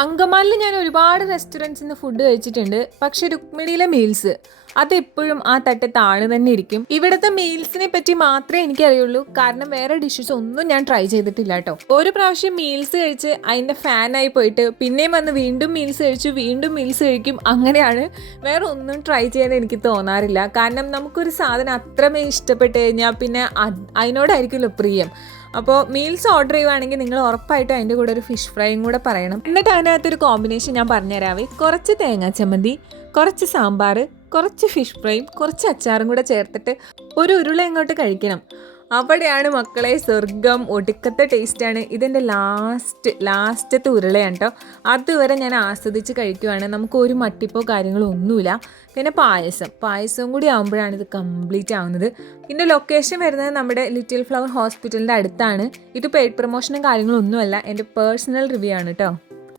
അങ്കമാലിൽ ഞാൻ ഒരുപാട് റെസ്റ്റോറൻറ്റ്സിൽ നിന്ന് ഫുഡ് കഴിച്ചിട്ടുണ്ട്. പക്ഷെ രുക്മിണിയിലെ മീൽസ് അതെപ്പോഴും ആ തട്ട് താഴെ തന്നെ ഇരിക്കും. ഇവിടുത്തെ മീൽസിനെ പറ്റി മാത്രമേ എനിക്കറിയുള്ളൂ. കാരണം വേറെ ഡിഷസ് ഒന്നും ഞാൻ ട്രൈ ചെയ്തിട്ടില്ല കേട്ടോ. ഒരു പ്രാവശ്യം മീൽസ് കഴിച്ച് അതിൻ്റെ ഫാനായി പോയിട്ട് പിന്നെയും വന്ന് വീണ്ടും മീൽസ് കഴിച്ചു, വീണ്ടും മീൽസ് കഴിക്കും. അങ്ങനെയാണ്. വേറെ ഒന്നും ട്രൈ ചെയ്യാൻ എനിക്ക് തോന്നാറില്ല. കാരണം നമുക്കൊരു സാധനം അത്രമേ ഇഷ്ടപ്പെട്ട് കഴിഞ്ഞാൽ പിന്നെ അതിനോടായിരിക്കുമല്ലോ പ്രിയം. അപ്പോൾ മീൽസ് ഓർഡർ ചെയ്യുവാണെങ്കിൽ നിങ്ങൾ ഉറപ്പായിട്ടും അതിൻ്റെ കൂടെ ഒരു ഫിഷ് ഫ്രൈയും കൂടെ പറയണം. എന്നിട്ട് അതിനകത്തൊരു കോമ്പിനേഷൻ ഞാൻ പറഞ്ഞുതരാവേ. കുറച്ച് തേങ്ങാ ചമ്മന്തി, കുറച്ച് സാമ്പാർ, കുറച്ച് ഫിഷ് ഫ്രൈയും കുറച്ച് അച്ചാറും കൂടെ ചേർത്തിട്ട് ഒരു ഉരുള അങ്ങോട്ട് കഴിക്കണം. അവിടെയാണ് മക്കളെ സ്വർഗം. ഒടുക്കത്തെ ടേസ്റ്റാണ്. ഇതിൻ്റെ ലാസ്റ്റത്തെ ഉരുളയാണ് കേട്ടോ. അതുവരെ ഞാൻ ആസ്വദിച്ച് കഴിക്കുവാണ്. നമുക്ക് ഒരു മട്ടിപ്പോ കാര്യങ്ങളോ ഒന്നുമില്ല. പിന്നെ പായസവും കൂടി ആകുമ്പോഴാണ് ഇത് കംപ്ലീറ്റ് ആവുന്നത്. പിന്നെ ലൊക്കേഷൻ വരുന്നത് നമ്മുടെ ലിറ്റിൽ ഫ്ലവർ ഹോസ്പിറ്റലിൻ്റെ അടുത്താണ്. ഇത് പെയ്ഡ് പ്രൊമോഷനും കാര്യങ്ങളും ഒന്നുമല്ല, എൻ്റെ പേഴ്സണൽ റിവ്യൂ ആണ് കേട്ടോ.